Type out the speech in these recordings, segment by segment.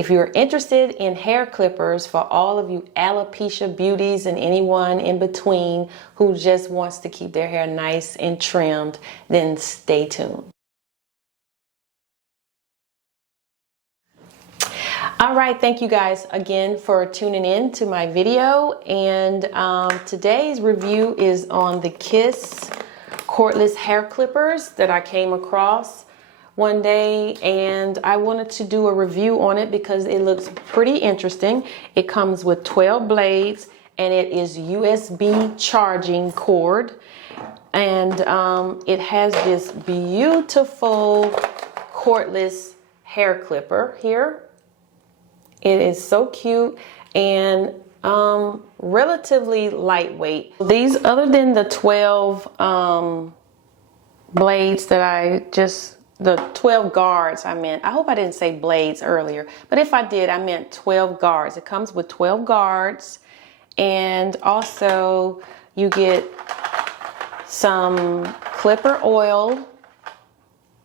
If you're interested in hair clippers for all of you alopecia beauties and anyone in between who just wants to keep their hair nice and trimmed, then stay tuned. All right, thank you guys again for tuning in to my video. And today's review is on the Kiss cordless hair clippers that I came across one day, and I wanted to do a review on it because it looks pretty interesting. It comes with 12 blades and it is USB charging cord, and it has this beautiful cordless hair clipper here. It is so cute and relatively lightweight. These, other than the 12 blades that the 12 guards I meant. I hope I didn't say blades earlier, but if I did, I meant 12 guards. It comes with 12 guards, and also you get some clipper oil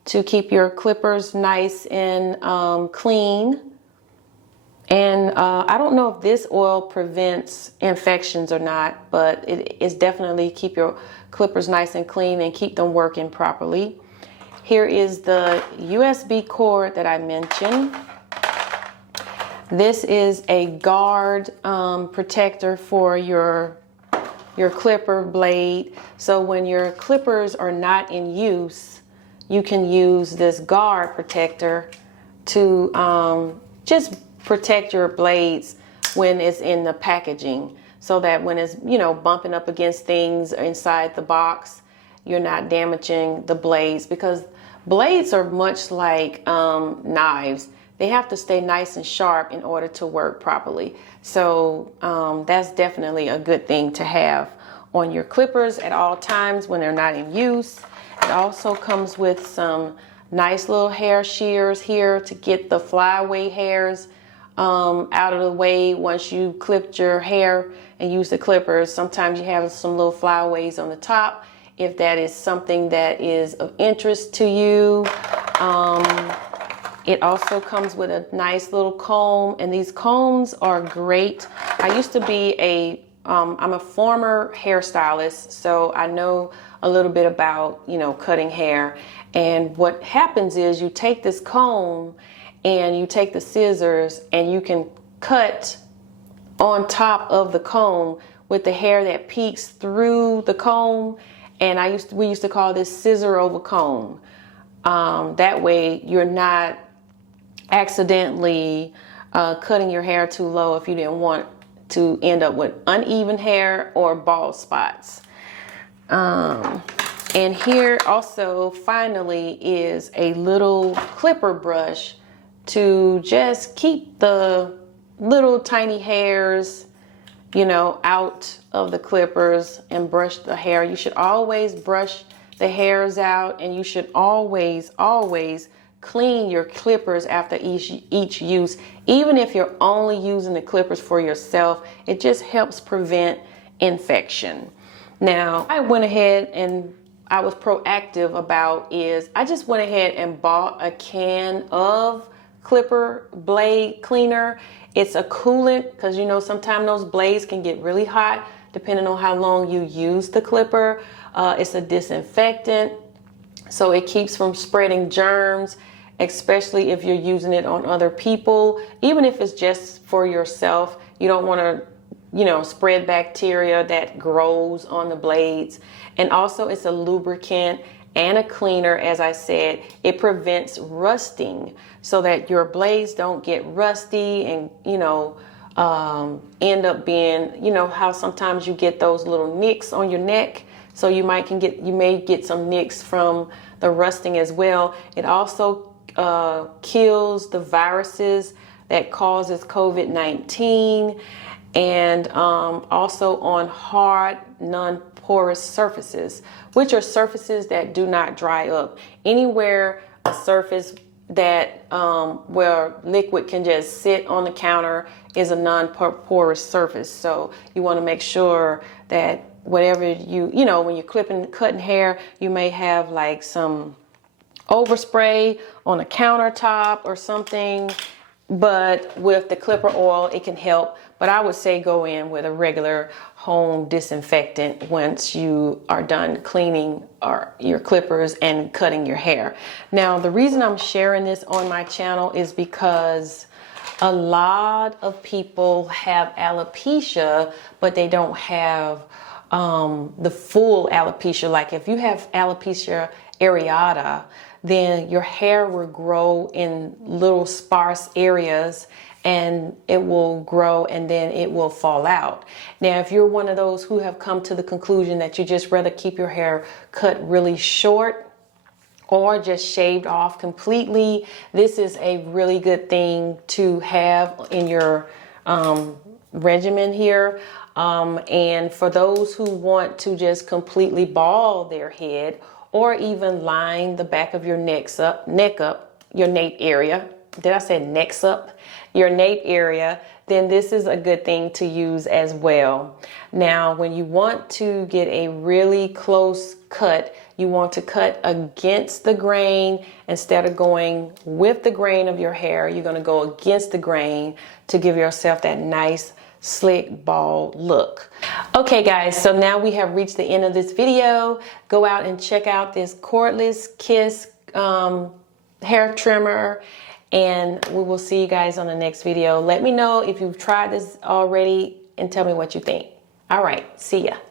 to keep your clippers nice and clean. And I don't know if this oil prevents infections or not, but it is definitely keep your clippers nice and clean and keep them working properly. Here is the USB cord that I mentioned. This is a guard protector for your clipper blade. So when your clippers are not in use, you can use this guard protector to just protect your blades when it's in the packaging, so that when it's, you know, bumping up against things inside the box, you're not damaging the blades, because blades are much like knives. They have to stay nice and sharp in order to work properly. So that's definitely a good thing to have on your clippers at all times when they're not in use. It also comes with some nice little hair shears here to get the flyaway hairs out of the way once you clipped your hair and use the clippers. Sometimes you have some little flyaways on the top. If that is something that is of interest to you, it also comes with a nice little comb, and these combs are great. I used to be I'm a former hairstylist, so I know a little bit about, you know, cutting hair. And what happens is you take this comb and you take the scissors and you can cut on top of the comb with the hair that peeks through the comb. And we used to call this scissor over comb. That way you're not accidentally cutting your hair too low if you didn't want to end up with uneven hair or bald spots. And here also finally is a little clipper brush to just keep the little tiny hairs, you know, out of the clippers and brush the hair. You should always brush the hairs out, and you should always clean your clippers after each use. Even if you're only using the clippers for yourself, it just helps prevent infection. Now, I went ahead and I was proactive about I just went ahead and bought a can of clipper blade cleaner. It's a coolant, because, you know, sometimes those blades can get really hot depending on how long you use the clipper. It's a disinfectant, so it keeps from spreading germs, especially if you're using it on other people. Even if it's just for yourself, you don't want to, you know, spread bacteria that grows on the blades. And also it's a lubricant and a cleaner. As I said, it prevents rusting, so that your blades don't get rusty and, you know, end up being, you know, how sometimes you get those little nicks on your neck. So you may get some nicks from the rusting as well. It also kills the viruses that causes COVID-19, and also on hard, non-porous surfaces, which are surfaces that do not dry up. Anywhere a surface that where liquid can just sit on the counter is a non-porous surface. So you want to make sure that whatever you know, when you're cutting hair, you may have like some overspray on a countertop or something, but with the clipper oil, it can help. But I would say go in with a regular home disinfectant once you are done cleaning your clippers and cutting your hair. Now, the reason I'm sharing this on my channel is because a lot of people have alopecia, but they don't have the full alopecia. Like if you have alopecia areata, then your hair will grow in little sparse areas and it will grow and then it will fall out. Now, if you're one of those who have come to the conclusion that you just rather keep your hair cut really short or just shaved off completely, this is a really good thing to have in your regimen here. And for those who want to just completely bald their head or even line the back of your neck up, your nape area. Did I say necks up? Your nape area, then this is a good thing to use as well. Now, when you want to get a really close cut, you want to cut against the grain instead of going with the grain of your hair. You're going to go against the grain to give yourself that nice slick bald look. Okay guys, so now we have reached the end of this video. Go out and check out this cordless Kiss hair trimmer, and we will see you guys on the next video. Let me know if you've tried this already and tell me what you think. All right, see ya.